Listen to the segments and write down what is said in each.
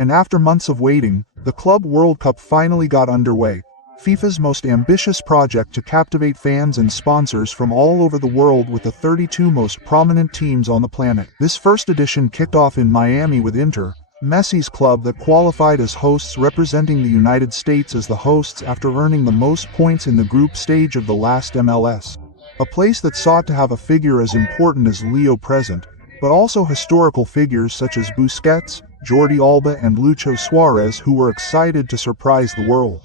And after months of waiting, the Club World Cup finally got underway. FIFA's most ambitious project to captivate fans and sponsors from all over the world with the 32 most prominent teams on the planet. This first edition kicked off in Miami with Inter, Messi's club that qualified as hosts, representing the United States as the hosts after earning the most points in the group stage of the last MLS. A place that sought to have a figure as important as Leo present, but also historical figures such as Busquets, Jordi Alba and Lucho Suarez, who were excited to surprise the world.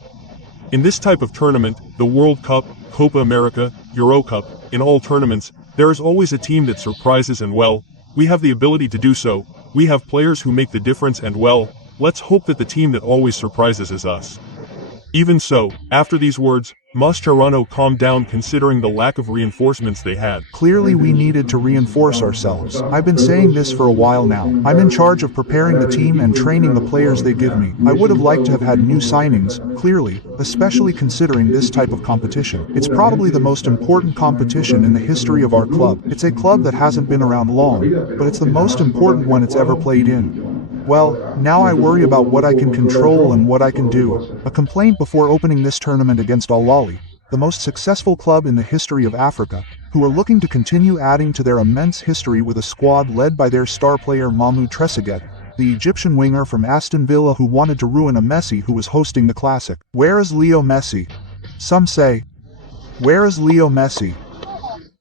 In this type of tournament, the World Cup, Copa America, Euro Cup, in all tournaments, there is always a team that surprises, and well, we have the ability to do so. We have players who make the difference, and well, let's hope that the team that always surprises is us. Even so, after these words, Masterano calmed down considering the lack of reinforcements they had. Clearly we needed to reinforce ourselves. I've been saying this for a while now. I'm in charge of preparing the team and training the players they give me. I would have liked to have had new signings, clearly, especially considering this type of competition. It's probably the most important competition in the history of our club. It's a club that hasn't been around long, but it's the most important one it's ever played in. Well, now I worry about what I can control and what I can do. A complaint before opening this tournament against Al-Ahly, the most successful club in the history of Africa, who are looking to continue adding to their immense history with a squad led by their star player Mahmoud Trezeguet, the Egyptian winger from Aston Villa who wanted to ruin a Messi who was hosting the Classic. Where is Leo Messi? Some say, where is Leo Messi?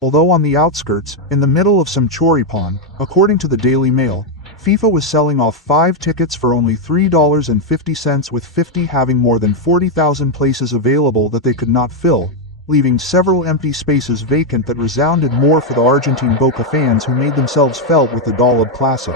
Although on the outskirts, in the middle of some choripan, according to the Daily Mail, FIFA was selling off 5 tickets for only $3.50, with 50 having more than 40,000 places available that they could not fill, leaving several empty spaces vacant that resounded more for the Argentine Boca fans who made themselves felt with the Dalab Classic.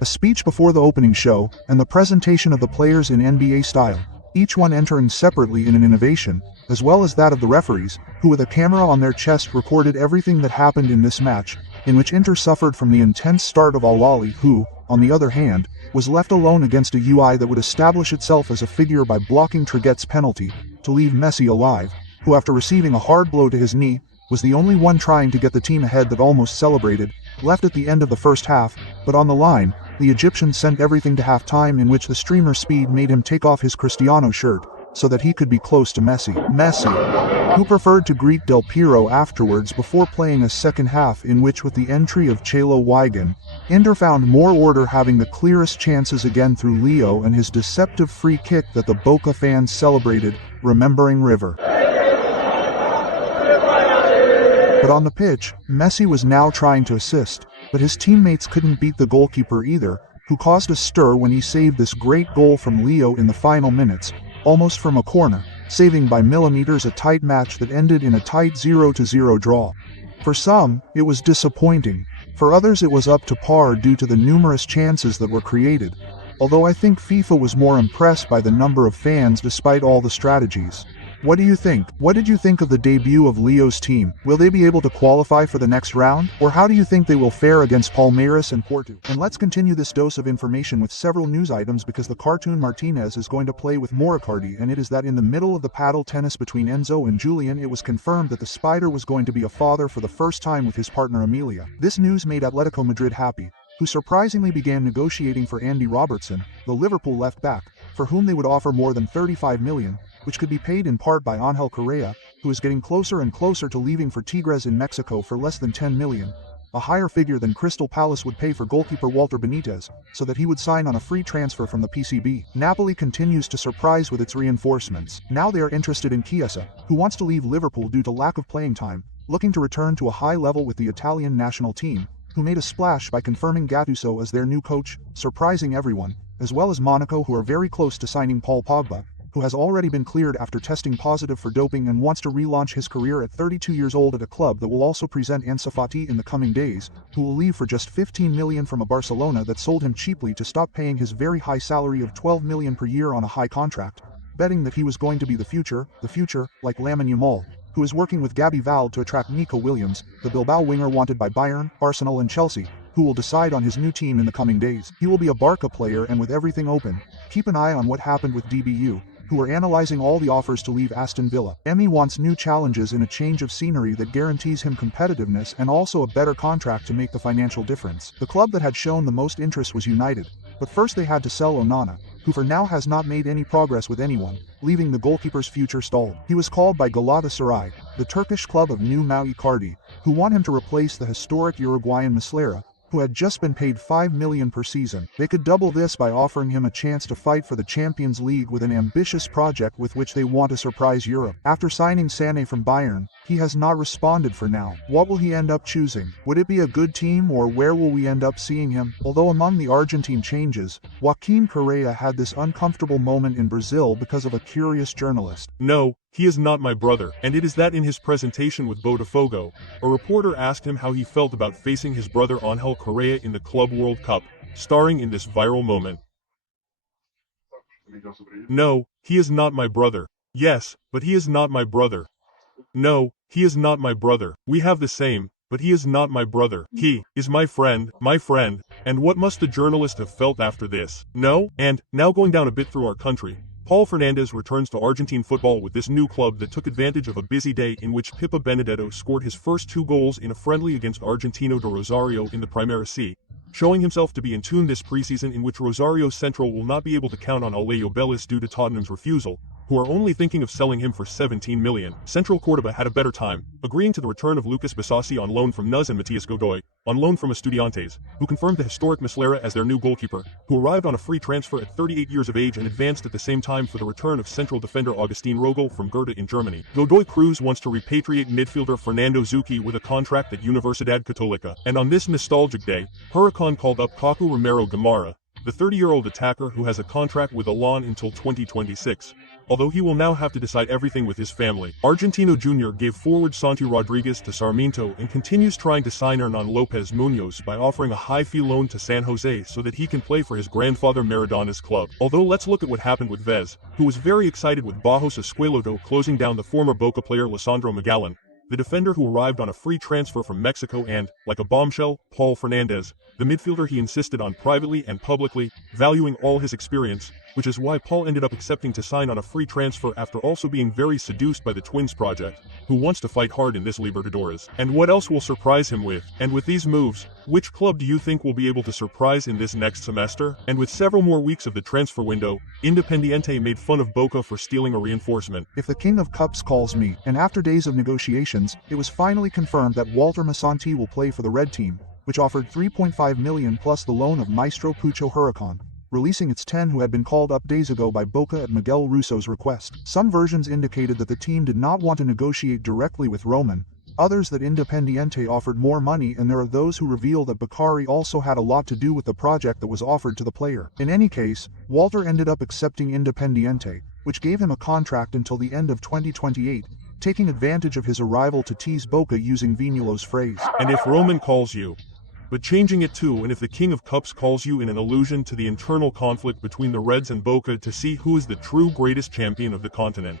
A speech before the opening show, and the presentation of the players in NBA style, each one entering separately in an innovation, as well as that of the referees, who with a camera on their chest recorded everything that happened in this match, in which Inter suffered from the intense start of Al-Ahly, who, on the other hand, was left alone against a UI that would establish itself as a figure by blocking Trezeguet's penalty, to leave Messi alive, who after receiving a hard blow to his knee, was the only one trying to get the team ahead that almost celebrated, left at the end of the first half, but on the line, the Egyptian sent everything to half-time, in which the streamer speed made him take off his Cristiano shirt, so that he could be close to Messi. Messi, who preferred to greet Del Piero afterwards before playing a second half in which with the entry of Chelo Wigan, Inter found more order, having the clearest chances again through Leo and his deceptive free kick that the Boca fans celebrated, remembering River. But on the pitch, Messi was now trying to assist, but his teammates couldn't beat the goalkeeper either, who caused a stir when he saved this great goal from Leo in the final minutes, almost from a corner, saving by millimeters a tight match that ended in a tight 0-0 draw. For some, it was disappointing. For others it was up to par due to the numerous chances that were created, although I think FIFA was more impressed by the number of fans despite all the strategies. What do you think? What did you think of the debut of Leo's team? Will they be able to qualify for the next round? Or how do you think they will fare against Palmeiras and Porto? And let's continue this dose of information with several news items, because the cartoon Martinez is going to play with Mauro Icardi, and it is that in the middle of the paddle tennis between Enzo and Julian, it was confirmed that the Spider was going to be a father for the first time with his partner Emilia. This news made Atletico Madrid happy, who surprisingly began negotiating for Andy Robertson, the Liverpool left-back, for whom they would offer more than 35 million, which could be paid in part by Ángel Correa, who is getting closer and closer to leaving for Tigres in Mexico for less than 10 million, a higher figure than Crystal Palace would pay for goalkeeper Walter Benitez, so that he would sign on a free transfer from the PCB. Napoli continues to surprise with its reinforcements. Now they are interested in Chiesa, who wants to leave Liverpool due to lack of playing time, looking to return to a high level with the Italian national team, who made a splash by confirming Gattuso as their new coach, surprising everyone, as well as Monaco, who are very close to signing Paul Pogba, who has already been cleared after testing positive for doping and wants to relaunch his career at 32 years old at a club that will also present Ansu Fati in the coming days, who will leave for just 15 million from a Barcelona that sold him cheaply to stop paying his very high salary of 12 million per year on a high contract, betting that he was going to be the future, like Lamine Yamal, who is working with Gabby Valde to attract Nico Williams, the Bilbao winger wanted by Bayern, Arsenal and Chelsea, who will decide on his new team in the coming days. He will be a Barca player, and with everything open, keep an eye on what happened with DBU, who are analyzing all the offers to leave Aston Villa. Emi wants new challenges and a change of scenery that guarantees him competitiveness and also a better contract to make the financial difference. The club that had shown the most interest was United, but first they had to sell Onana, who for now has not made any progress with anyone, leaving the goalkeeper's future stalled. He was called by Galatasaray, the Turkish club of new Mauro Icardi, who want him to replace the historic Uruguayan Muslera, who had just been paid $5 million per season. They could double this by offering him a chance to fight for the Champions League with an ambitious project with which they want to surprise Europe. After signing Sané from Bayern, he has not responded for now. What will he end up choosing? Would it be a good team, or where will we end up seeing him? Although among the Argentine changes, Joaquín Correa had this uncomfortable moment in Brazil because of a curious journalist. No, he is not my brother, and it is that in his presentation with Botafogo, a reporter asked him how he felt about facing his brother Ángel Correa in the Club World Cup, starring in this viral moment. No, he is not my brother. Yes, but he is not my brother. No, he is not my brother. We have the same, but he is not my brother. He is my friend, and what must the journalist have felt after this? No? And, now going down a bit through our country, Pol Fernández returns to Argentine football with this new club that took advantage of a busy day in which Pipa Benedetto scored his first 2 goals in a friendly against Argentino de Rosario in the Primera C, showing himself to be in tune this preseason, in which Rosario Central will not be able to count on Vélez due to Tottenham's refusal, who are only thinking of selling him for 17 million. Central Córdoba had a better time, agreeing to the return of Lucas Bisassi on loan from NUS and Matias Godoy, on loan from Estudiantes, who confirmed the historic Muslera as their new goalkeeper, who arrived on a free transfer at 38 years of age and advanced at the same time for the return of central defender Augustin Rogel from Goethe in Germany. Godoy Cruz wants to repatriate midfielder Fernando Zucchi with a contract at Universidad Católica, and on this nostalgic day, Huracan called up Kaku Romero Gamarra, the 30-year-old attacker who has a contract with Alon until 2026. Although he will now have to decide everything with his family. Argentino Jr. gave forward Santi Rodriguez to Sarmiento and continues trying to sign Hernan Lopez Munoz by offering a high-fee loan to San Jose so that he can play for his grandfather Maradona's club. Although let's look at what happened with Vez, who was very excited with Bajos Esqueloto closing down the former Boca player Lisandro Magallan, the defender who arrived on a free transfer from Mexico, and, like a bombshell, Pol Fernández, the midfielder he insisted on privately and publicly, valuing all his experience, which is why Paul ended up accepting to sign on a free transfer after also being very seduced by the Twins project, who wants to fight hard in this Libertadores. And what else will surprise him with? And with these moves, which club do you think will be able to surprise in this next semester? And with several more weeks of the transfer window, Independiente made fun of Boca for stealing a reinforcement. If the King of Cups calls me, and after days of negotiations, it was finally confirmed that Walter Mazzanti will play for the Red Team, which offered $3.5 million plus the loan of Maestro Pucho Huracan, releasing its 10 who had been called up days ago by Boca at Miguel Russo's request. Some versions indicated that the team did not want to negotiate directly with Roman, others that Independiente offered more money, and there are those who reveal that Bakari also had a lot to do with the project that was offered to the player. In any case, Walter ended up accepting Independiente, which gave him a contract until the end of 2028, taking advantage of his arrival to tease Boca using Vinulo's phrase. And if Roman calls you, but changing it to and if the King of Cups calls you, in an allusion to the internal conflict between the Reds and Boca to see who is the true greatest champion of the continent.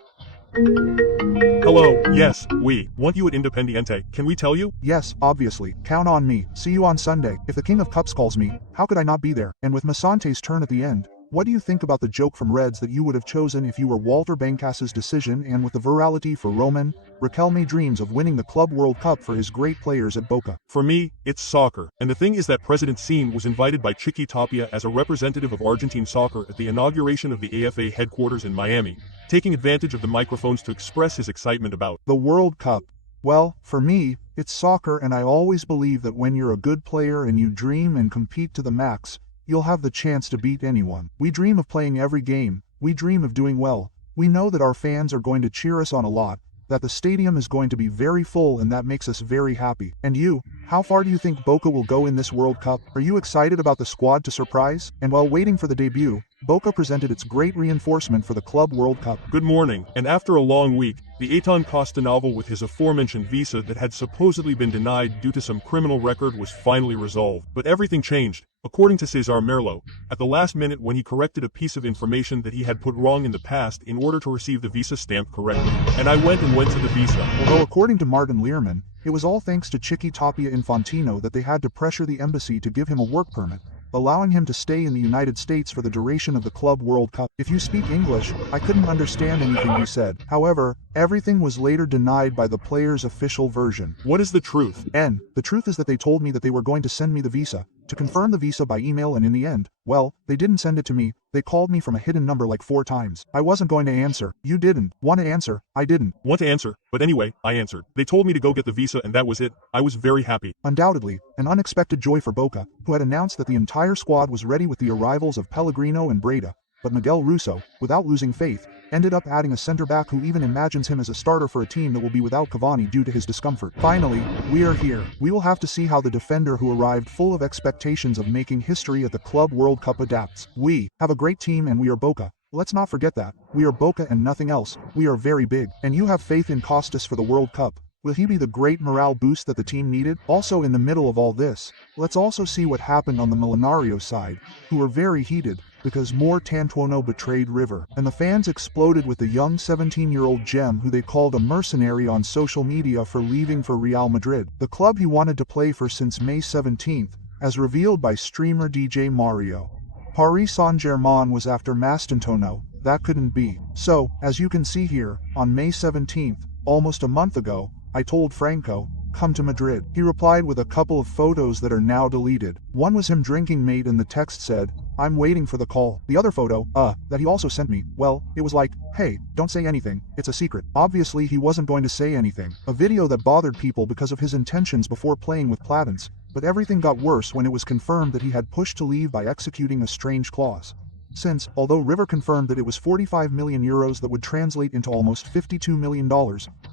Hello, yes, we want you at Independiente. Can we tell you? Yes, obviously. Count on me. See you on Sunday. If the King of Cups calls me, how could I not be there? And with Massante's turn at the end, what do you think about the joke from Reds that you would have chosen if you were Walter Bencas's decision, and with the virality for Roman, Riquelme dreams of winning the Club World Cup for his great players at Boca? For me, it's soccer. And the thing is that President Scene was invited by Chiqui Tapia as a representative of Argentine soccer at the inauguration of the AFA headquarters in Miami, taking advantage of the microphones to express his excitement about the World Cup. Well, for me, it's soccer, and I always believe that when you're a good player and you dream and compete to the max, you'll have the chance to beat anyone. We dream of playing every game, we dream of doing well, we know that our fans are going to cheer us on a lot, that the stadium is going to be very full, and that makes us very happy. And you, how far do you think Boca will go in this World Cup? Are you excited about the squad to surprise? And while waiting for the debut, Boca presented its great reinforcement for the Club World Cup. Good morning, and after a long week, the Ayrton Costa novel with his aforementioned visa that had supposedly been denied due to some criminal record was finally resolved. But everything changed, according to Cesar Merlo, at the last minute when he corrected a piece of information that he had put wrong in the past in order to receive the visa stamped correctly. And I went to the visa. Although according to Martin Learman, it was all thanks to Chiqui Tapia Infantino that they had to pressure the embassy to give him a work permit, allowing him to stay in the United States for the duration of the Club World Cup. If you speak English, I couldn't understand anything you said. However, everything was later denied by the player's official version. What is the truth? The truth is that they told me that they were going to send me the visa, to confirm the visa by email, and in the end, well, they didn't send it to me. They called me from a hidden number like 4 times. I wasn't going to answer. You didn't want to answer. I didn't want to answer, but anyway, I answered. They told me to go get the visa and that was it. I was very happy. Undoubtedly, an unexpected joy for Boca, who had announced that the entire squad was ready with the arrivals of Pellegrino and Breda. But Miguel Russo, without losing faith, ended up adding a center-back who even imagines him as a starter for a team that will be without Cavani due to his discomfort. Finally, we are here. We will have to see how the defender who arrived full of expectations of making history at the Club World Cup adapts. We have a great team and we are Boca. Let's not forget that. We are Boca and nothing else. We are very big. And you have faith in Costas for the World Cup. Will he be the great morale boost that the team needed? Also in the middle of all this, let's also see what happened on the Milionario side, who were very heated, because Mastantuono betrayed River, and the fans exploded with the young 17-year-old gem who they called a mercenary on social media for leaving for Real Madrid, the club he wanted to play for since May 17th, as revealed by streamer DJ Mario. Paris Saint-Germain was after Mastantuono. That couldn't be. So, as you can see here, on May 17th, almost a month ago, I told Franco, come to Madrid. He replied with a couple of photos that are now deleted. One was him drinking mate and the text said, I'm waiting for the call. The other photo, that he also sent me, well, it was like, hey, don't say anything, it's a secret. Obviously he wasn't going to say anything. A video that bothered people because of his intentions before playing with Platense, but everything got worse when it was confirmed that he had pushed to leave by executing a strange clause. Since, although River confirmed that it was 45 million euros that would translate into almost $52 million,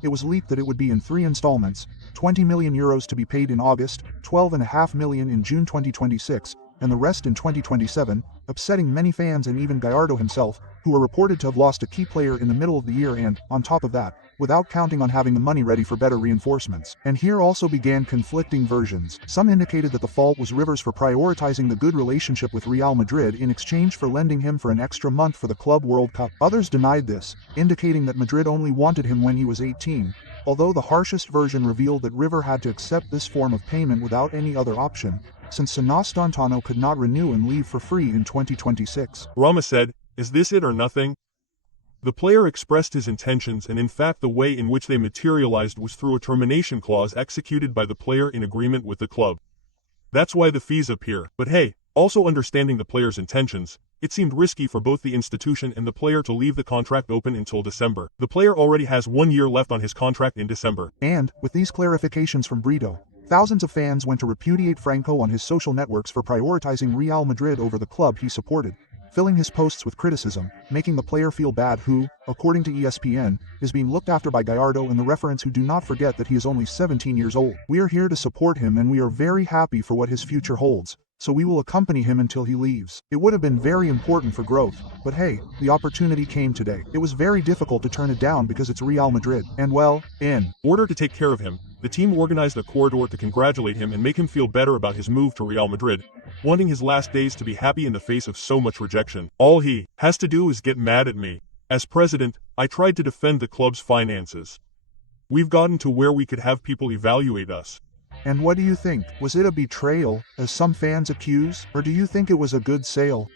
it was leaked that it would be in 3 installments, 20 million euros to be paid in August, 12.5 million in June 2026, and the rest in 2027, upsetting many fans and even Gallardo himself, who were reported to have lost a key player in the middle of the year and, on top of that, without counting on having the money ready for better reinforcements. And here also began conflicting versions. Some indicated that the fault was Rivers for prioritizing the good relationship with Real Madrid in exchange for lending him for an extra month for the Club World Cup. Others denied this, indicating that Madrid only wanted him when he was 18, although the harshest version revealed that River had to accept this form of payment without any other option, since Mastantuono could not renew and leave for free in 2026. Rama said, is this it or nothing? The player expressed his intentions and in fact the way in which they materialized was through a termination clause executed by the player in agreement with the club. That's why the fees appear. But hey, also understanding the player's intentions, it seemed risky for both the institution and the player to leave the contract open until December. The player already has 1 year left on his contract in December. And, with these clarifications from Brito, thousands of fans went to repudiate Franco on his social networks for prioritizing Real Madrid over the club he supported, filling his posts with criticism, making the player feel bad who, according to ESPN, is being looked after by Gallardo and the referents who do not forget that he is only 17 years old. We are here to support him and we are very happy for what his future holds, so we will accompany him until he leaves. It would have been very important for growth, but hey, the opportunity came today. It was very difficult to turn it down because it's Real Madrid, and well, in order to take care of him, the team organized a corridor to congratulate him and make him feel better about his move to Real Madrid, wanting his last days to be happy in the face of so much rejection. All he has to do is get mad at me. As president, I tried to defend the club's finances. We've gotten to where we could have people evaluate us. And what do you think? Was it a betrayal, as some fans accuse, or do you think it was a good sale?